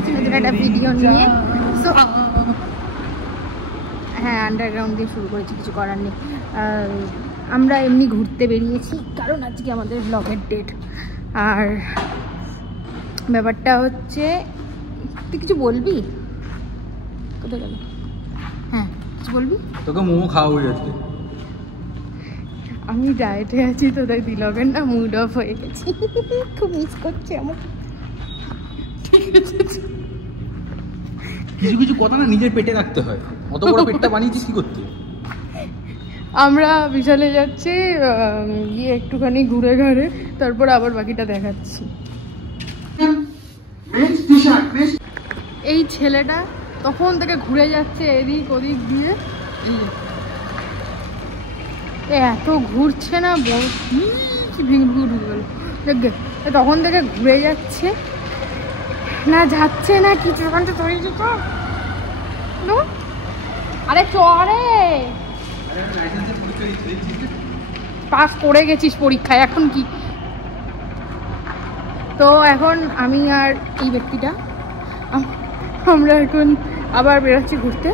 এসেছি নতুন একটা ভিডিও নিয়ে। সো হ্যাঁ, আন্ডারগ্রাউন্ড দিয়ে শুরু করেছি, কিছু করার নেই। আমরা এমনি ঘুরতে বেরিয়েছি কারণ আজকে আমাদের ব্লগের ডেট। আর ব্যাপারটা হচ্ছে, তুই কিছু বলবি? কোথায় গেল? হ্যাঁ, কিছু বলবি? তোকে মোমো খাওয়া হয়ে যাচ্ছে। আমি ডায়েটে আছি তো, তাই দিলগের না মুড অফ হয়ে গেছি, খুব মিস করছি আমার। কিছু কিছু কথা না নিজের পেটে রাখতে হয়। অত বড় পেটটা বানিয়েছিস কি করতে? আমরা বিশালে যাচ্ছি, গিয়ে একটুখানি ঘুরে ঘাড়ে তারপর আবার বাকিটা দেখাচ্ছি। এই ছেলেটা তখন থেকে ঘুরে যাচ্ছে এদিক ওদিক দিয়ে, এত ঘুরছে না, তখন থেকে ঘুরে যাচ্ছে, না যাচ্ছে না কিছু। আরে চরে পাস করে গেছিস পরীক্ষায়, এখন কি? তো এখন আমি আর এই ব্যক্তিটা আমরা এখন আবার বেরোচ্ছি ঘুরতে।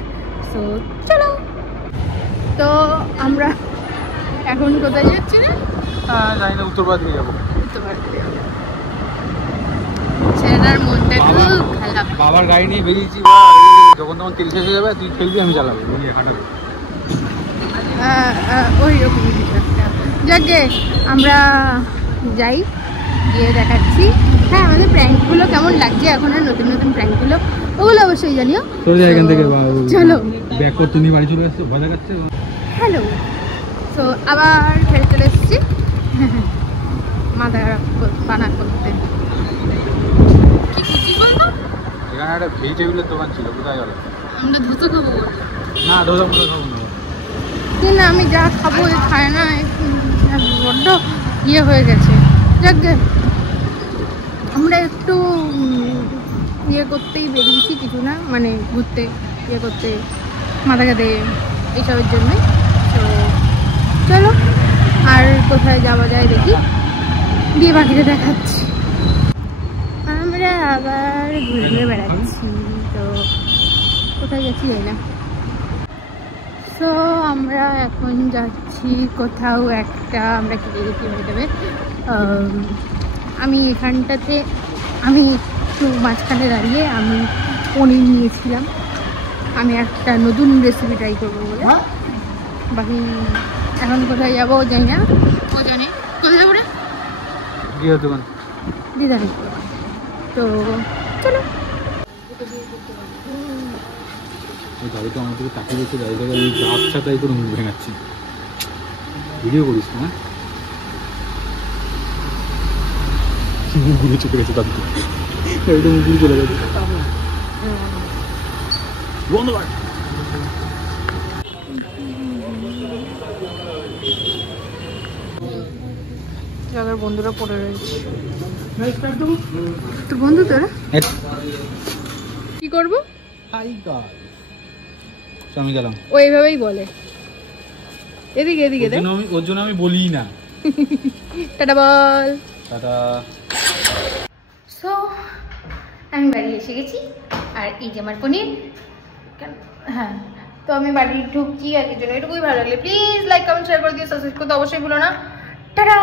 সো চলো। তো আমরা এখন কোথায় যাচ্ছি না? জানি না, উত্তরপাড়া দিকে যাবো। ছেলেটার মনটা খুব খারাপ। বাবার গাড়ি নিয়ে বেরিয়েছি, যখন তখন তেল শেষ হয়ে যাবে, তুই খেলবি আমি চালাবো, হাঁটাবো। ওই রকম যাকে আমরা যাই, গিয়ে দেখাচ্ছি। হ্যাঁ, আমাদের প্র্যাঙ্কগুলো কেমন লাগছে এখন, আর নতুন নতুন প্র্যাঙ্কগুলো, ওগুলো অবশ্যই জানিও। এখান থেকে চলো, ব্যাক করে তুমি বাড়ি চলে আসছো, ভয় দেখাচ্ছে। হ্যালো। তো আবার ফেরত চলে এসেছি মাথা খারাপ বানা করতে। কি করছিস বলতো? এখানে একটা ভেজিটেবিলের দোকান ছিল, কোথায় গেল? আমরা ধোসা খাবো না, ধোসা মোসা খাবো না। না, আমি যা খাবো খায় না, বড্ড ইয়ে হয়ে গেছে। যাক, আমরা একটু ইয়ে করতেই বেরিয়েছি, কিছু না মানে ঘুরতে, ইয়ে করতে, মাথা খেতে, এইসবের জন্যই। তো চলো, আর কোথায় যাওয়া যায় দেখি, দিয়ে বাকিটা দেখাচ্ছি। আমরা আবার ঘুরে বেড়াচ্ছি, তো কোথায় যাচ্ছি জানি না। সো আমরা এখন যাচ্ছি কোথাও একটা, আমরা খেতে গেছি হয়ে যাবে। আমি এখানটাতে আমি একটু মাঝখানে দাঁড়িয়ে আমি পনির নিয়েছিলাম, আমি একটা নতুন রেসিপি ট্রাই করবো বলে। বাকি এখন কোথায় যাবো জানি না, ও জানে কোথায় যাবো রে, দোকান দিদারে। তো চলো। গাড়িটা আমার দিকে তাকিয়ে দিচ্ছে, গাড়িটাকে আমি আচ্ছা তাই করে মুখ ভেঙাচ্ছি। ভিডিও করিস না? মুখগুলো চলে গেছে, তাদের গাড়িটা মুখগুলো চলে গেছে। বন্ধ কর। জায়গার বন্ধুরা পড়ে রয়েছে। তোর বন্ধু তোরা কি করবো? আমি গেলাম। ও এইভাবেই বলে, এদিকে এদিকে দেখ, ওর জন্য আমি বলি না। টাটা বল। টাটা। সো আমি বাড়ি এসে গেছি, আর এই যে আমার পনির। হ্যাঁ, তো আমি বাড়ি ঢুকছি, আর কিছু না। এটুকুই ভালো লাগলে প্লিজ লাইক কমেন্ট শেয়ার করে দিও, সাবস্ক্রাইব করতে অবশ্যই ভুলো না। টাটা।